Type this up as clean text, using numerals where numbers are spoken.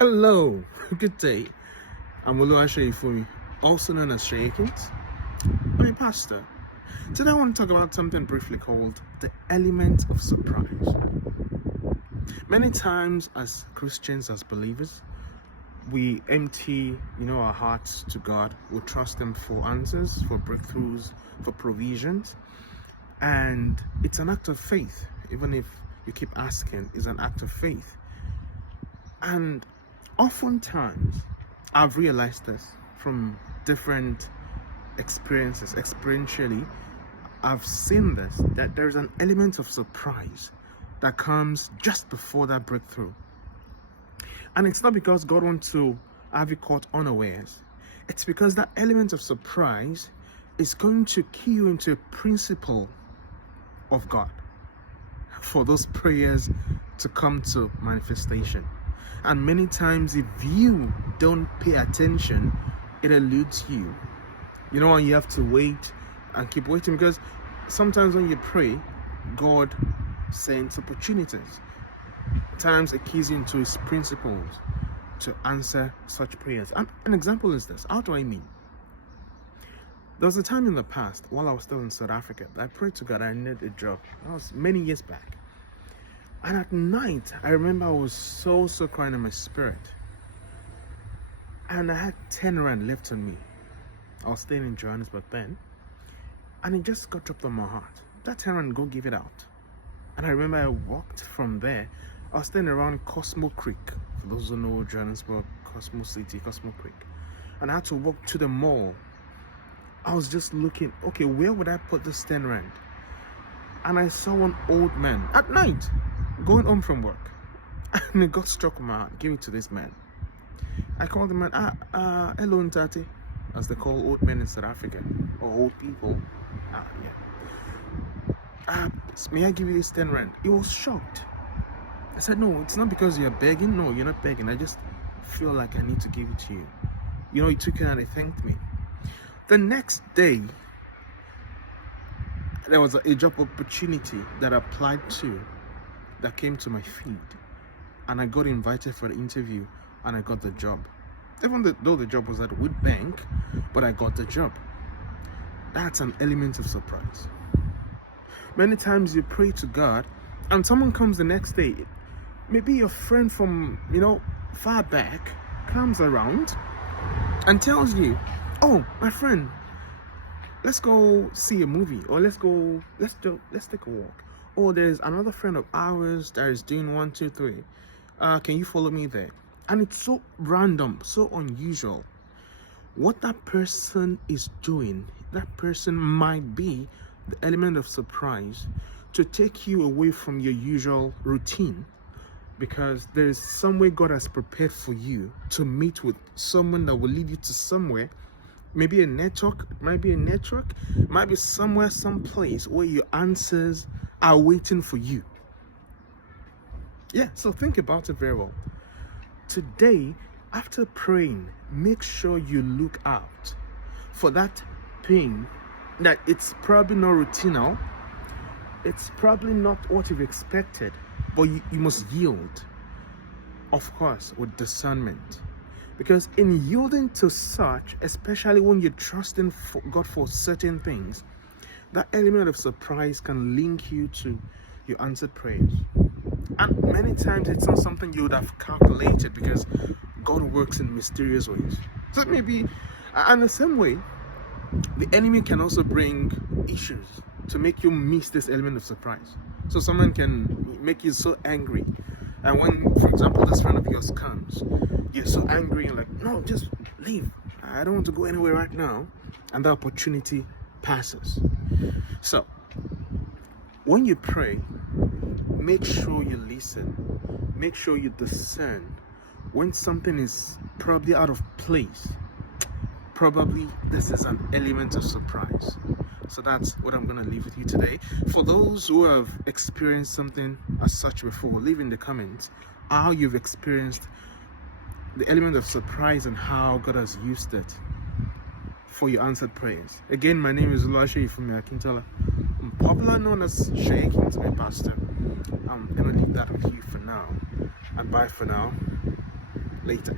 Hello, good day. I'm Oluwaseyi, also known as Shayakins. I'm a pastor. Today I want to talk about something briefly called the element of surprise. Many times as Christians, as believers, we empty, our hearts to God. We trust Him for answers, for breakthroughs, for provisions. And it's an act of faith. Even if you keep asking, it's an act of faith. And oftentimes, I've realized this from different experiences. Experientially, I've seen this, that there's an element of surprise that comes just before that breakthrough. And it's not because God wants to have you caught unawares. It's because that element of surprise is going to key you into a principle of God for those prayers to come to manifestation. And many times, if you don't pay attention, it eludes you. And you have to wait and keep waiting, because sometimes when you pray, God sends opportunities. At times it keys into His principles to answer such prayers. And an example is this. How do I mean? There was a time in the past, while I was still in South Africa, I prayed to God I needed a job. That was many years back. And at night, I remember I was so crying in my spirit. And I had 10 rand left on me. I was staying in Johannesburg then. And it just got dropped on my heart. That 10 rand, go give it out. And I remember I walked from there. I was staying around Cosmo Creek. For those who know Johannesburg, Cosmo City, Cosmo Creek. And I had to walk to the mall. I was just looking, okay, where would I put this 10 rand? And I saw one old man at night going home from work. And it got struck in my heart. Give it to this man. I called the man, hello, Ntati, as they call old men in South Africa, or old people. May I give you this 10 rand? He was shocked. I said, no, it's not because you're begging. No, you're not begging. I just feel like I need to give it to you. He took it and he thanked me. The next day, there was a job opportunity that I applied to that came to my feed. And I got invited for the interview and I got the job. Even though the job was at Wood Bank, but I got the job. That's an element of surprise. Many times you pray to God and someone comes the next day. Maybe your friend from, far back comes around and tells you, oh, my friend, let's go see a movie, or let's take a walk. Or there's another friend of ours that is doing 1, 2, 3. Can you follow me there? And it's so random, so unusual. What that person is doing, that person might be the element of surprise to take you away from your usual routine, because there is some way God has prepared for you to meet with someone that will lead you to somewhere. Maybe a network, might be somewhere, someplace where your answers are waiting for you. Yeah, so think about it very well. Today, after praying, make sure you look out for that thing that it's probably not routinal, it's probably not what you've expected, but you must yield, of course, with discernment. Because in yielding to such, especially when you're trusting God for certain things, that element of surprise can link you to your answered prayers. And many times it's not something you would have calculated, because God works in mysterious ways. So it may be, and the same way, the enemy can also bring issues to make you miss this element of surprise. So someone can make you so angry. And when, for example, this friend of yours comes, you're so angry and like, no, just leave. I don't want to go anywhere right now. And the opportunity passes. So, when you pray, make sure you listen. Make sure you discern when something is probably out of place. Probably this is an element of surprise. So that's what I'm going to leave with you today. For those who have experienced something as such before, leave in the comments how you've experienced the element of surprise and how God has used it for your answered prayers. Again, my name is Oluwaseyi from Akintola. I'm popular known as Shayakins, my pastor. I'm going to leave that with you for now. And bye for now. Later.